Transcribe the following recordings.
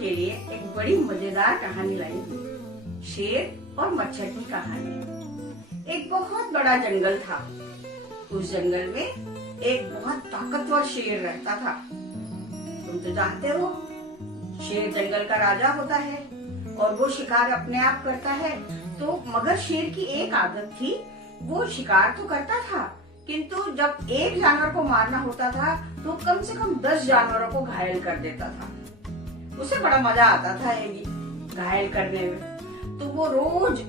आपके लिए एक बड़ी मजेदार कहानी लाई हूँ। शेर और मच्छर की कहानी। एक बहुत बड़ा जंगल था। उस जंगल में एक बहुत ताकतवर शेर रहता था। तुम तो जानते हो, शेर जंगल का राजा होता है और वो शिकार अपने आप करता है। तो मगर शेर की एक आदत थी, वो शिकार तो करता था, किंतु जब एक जानवर को मारना होता था तो कम से कम 10 जानवरों को घायल कर देता था। उसे बड़ा मजा आता था ये घायल करने में। तो वो रोज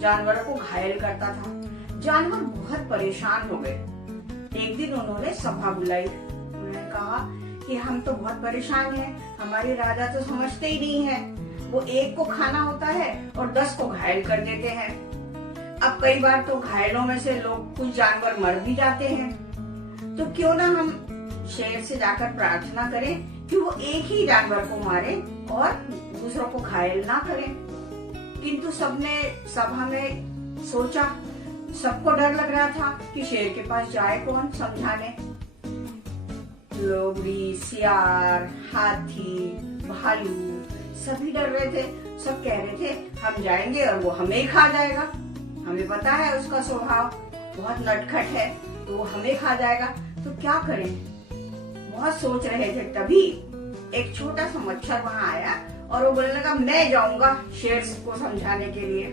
जानवरों को घायल करता था। जानवर बहुत परेशान हो गए। एक दिन उन्होंने सभा बुलाई। उन्होंने कहा कि हम तो बहुत परेशान हैं, हमारे राजा तो समझते ही नहीं है। वो एक को खाना होता है और 10 को घायल कर देते हैं। अब कई बार तो घायलों में से लोग कुछ जानवर मर भी जाते हैं। तो क्यों ना हम शेर से जाकर प्रार्थना करें कि वो एक ही जानवर को मारे और दूसरों को घायल ना करें। किंतु सबने सभा में सोचा, सबको डर लग रहा था कि शेर के पास जाए कौन समझाने। लोमड़ी, सियार, हाथी, भालू सभी डर रहे थे। सब कह रहे थे हम जाएंगे और वो हमें ही खा जाएगा। हमें पता है उसका स्वभाव बहुत नटखट है, तो वो हमें खा जाएगा। तो क्या करें? बहुत सोच रहे थे, तभी एक छोटा सा मच्छर वहां आया और वो बोलने लगा मैं जाऊंगा शेर को समझाने के लिए।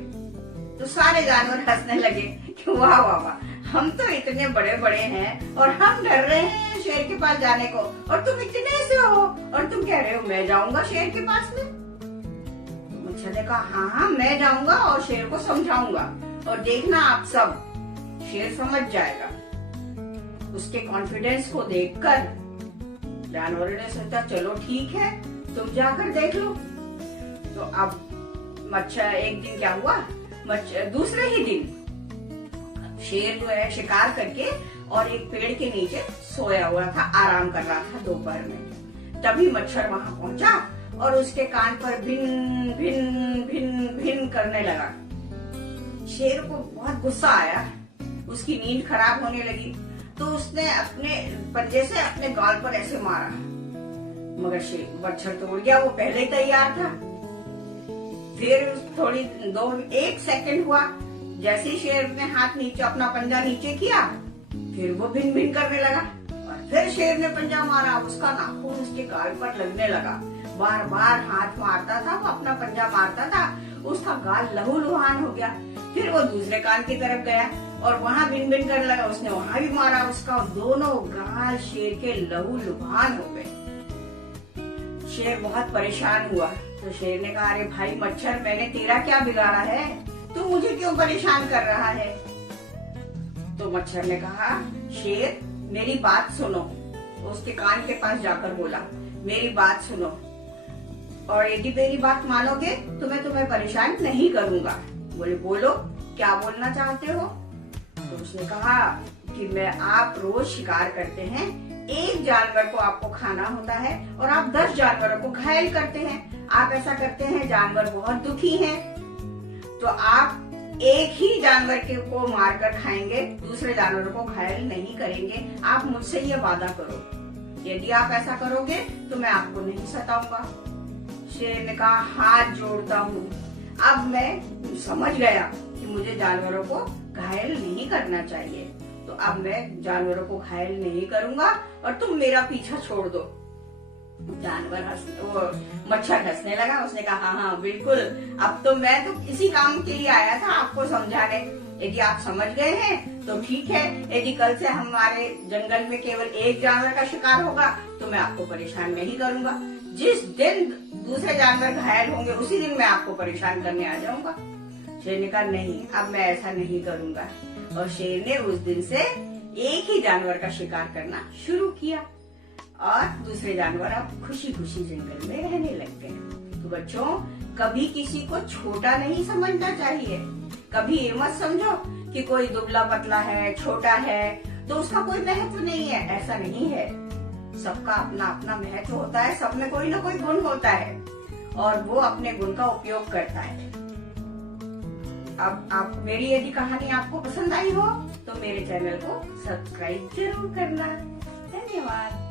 तो सारे जानवर हंसने लगे कि वाह वाह वाह, हम तो इतने बड़े बड़े हैं और हम डर रहे हैं शेर के पास जाने को, और तुम इतने से हो और तुम कह रहे हो मैं जाऊंगा शेर के पास में। तो मच्छर ने कहा हाँ मैं जाऊंगा और शेर को समझाऊंगा, और देखना आप सब, शेर समझ जाएगा। उसके कॉन्फिडेंस को देखकर जानवरों ने सोचा चलो ठीक है, तुम जाकर देख लो। तो अब मच्छर, एक दिन क्या हुआ, दूसरे ही दिन शेर जो है शिकार करके और एक पेड़ के नीचे सोया हुआ था, आराम कर रहा था दोपहर में। तभी मच्छर वहां पहुंचा और उसके कान पर भिन भिन भिन भिन करने लगा। शेर को बहुत गुस्सा आया, उसकी नींद खराब होने लगी। तो उसने अपने पंजे से अपने गाल पर ऐसे मारा, मगर मच्छर तो उड़ गया, वो पहले ही तैयार था। फिर एक सेकंड हुआ, जैसे ही शेर ने हाथ नीचे, अपना पंजा नीचे किया, फिर वो भिन भिन करने लगा। और फिर शेर ने पंजा मारा, उसका नाखून उसके गाल पर लगने लगा। बार बार हाथ मारता था, वो अपना पंजा मारता था, उसका गाल लहूलुहान हो गया। फिर वो दूसरे कान की तरफ गया और वहां भिन भिन करने लगा, उसने वहां भी मारा उसका, और दोनों गाल शेर के लहूलुहान हो गए। शेर बहुत परेशान हुआ। तो शेर ने कहा अरे भाई मच्छर, मैंने तेरा क्या बिगाड़ा है, तू मुझे क्यों परेशान कर रहा है? तो मच्छर ने कहा शेर मेरी बात सुनो। उसके कान के पास जाकर बोला मेरी बात सुनो, और यदि मेरी बात मानोगे तो मैं तुम्हें परेशान नहीं करूंगा। बोले बोलो क्या बोलना चाहते हो? तो उसने कहा कि आप रोज शिकार करते हैं, एक जानवर को आपको खाना होता है और आप 10 जानवरों को घायल करते हैं। आप ऐसा करते हैं, जानवर बहुत दुखी हैं, तो आप एक ही जानवर को मारकर खाएंगे, दूसरे जानवरों को घायल नहीं करेंगे। आप मुझसे ये वादा करो, यदि आप ऐसा करोगे तो मैं आपको नहीं सताऊंगा। शेर ने कहा हाथ जोड़ता हूँ, अब मैं समझ गया कि मुझे जानवरों को घायल नहीं करना चाहिए, तो अब मैं जानवरों को घायल नहीं करूंगा और तुम मेरा पीछा छोड़ दो। मच्छर हंसने लगा। उसने कहा हाँ हाँ बिल्कुल, अब तो मैं तो इसी काम के लिए आया था आपको समझाने। यदि आप समझ गए हैं तो ठीक है, यदि कल से हमारे जंगल में केवल एक जानवर का शिकार होगा तो मैं आपको परेशान नहीं करूंगा। जिस दिन दूसरे जानवर घायल होंगे उसी दिन मैं आपको परेशान करने आ जाऊंगा। शेर ने कहा नहीं, अब मैं ऐसा नहीं करूंगा। और शेर ने उस दिन से एक ही जानवर का शिकार करना शुरू किया और दूसरे जानवर अब खुशी खुशी जंगल में रहने लग गए। तो बच्चों, कभी किसी को छोटा नहीं समझना चाहिए। कभी ये मत समझो कि कोई दुबला पतला है, छोटा है तो उसका कोई महत्व नहीं है। ऐसा नहीं है, सबका अपना अपना महत्व होता है। सब में कोई ना कोई गुण होता है और वो अपने गुण का उपयोग करता है। अब आप मेरी यदि कहानी आपको पसंद आई हो तो मेरे चैनल को सब्सक्राइब जरूर करना। धन्यवाद।